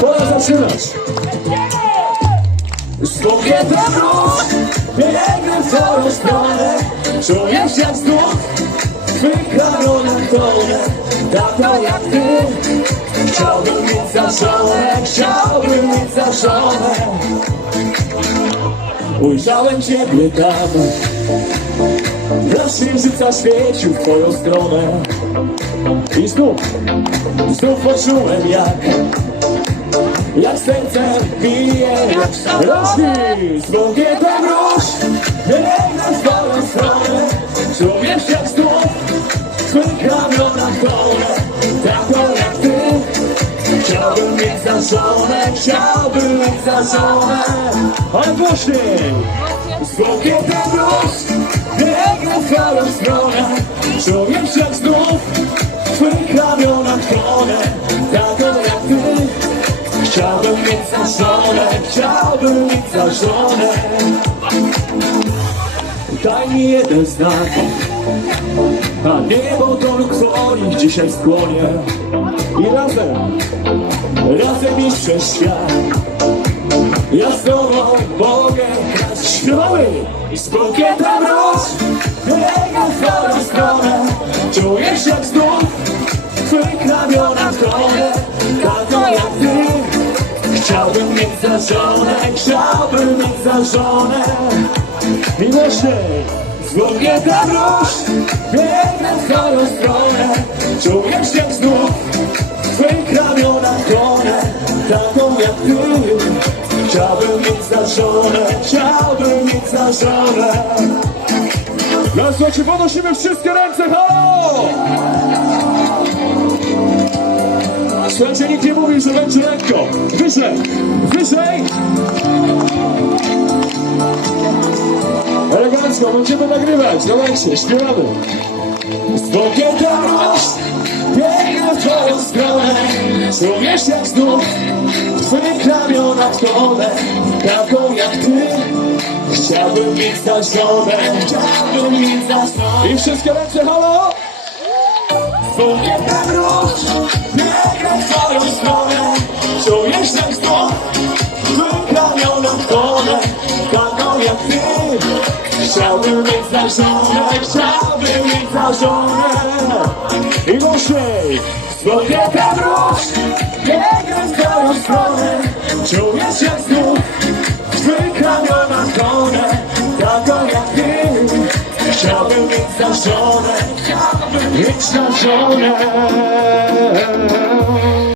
Pora zaczynać. Z bukietem róż biegnę w twoją stronę. Czuję się znów w twych ramionach tonę Taką jak ty. Chciałbym mieć za żonę Chciałbym mieć za żonę. Ujrzałem ciebie tam. Blask księżyca świecił w twoją stronę. I znów, znów poczułem jak jak serce bije, rośnie z bukietem róż Biegnę w twoją stronę Czujesz jak znów w twych ramionach tonę Taką jak ty Chciałbym mieć za żonę Chciałbym mieć za żonę. Ale głośniej z bukietem róż mieć za żonę, chciałbym mieć za żonę Daj mi jeden znak. A niebo do nóg twoich dzisiaj skłonię I razem, razem przez świat Ja z tobą mogę grać. Śpiewały I z bukietem róż Biegnę w twoją stronę. Czujesz jak znów w twych ramionach tonę Chciałbym mieć za żonę, chciałbym mieć za żonę. Miłośniej, z bukietem róż Biegnę w twoją stronę. Czujesz jak znów w twych ramionach tonę Taką jak ty Chciałbym mieć za żonę, chciałbym mieć za żonę. No słuchajcie, podnosimy wszystkie ręce, halo! Słuchajcie, nikt nie mówi, że będzie lekko. Wyżej, wyżej. Elegancko, będziemy nagrywać. Dawajcie, śpiewamy. Z bukietem róż biegnę w twoją stronę. Czujesz jak znów w twych ramionach tonę. Taką jak ty. Chciałbym mieć za żonę. Chciałbym mieć za żonę. I wszystkie ręce, halo! Bukietem róż Biegnę w twoją stronę Czujesz jak znów Wyplamioną tonę Taką jak ty. Chciałbym mieć za żonę Chciałbym mieć za żonę I głośniej Z bukietem róż Biegnę w twoją stronę Czujesz jak znów Chciałbym mieć za żonę Chciałbym mieć za żonę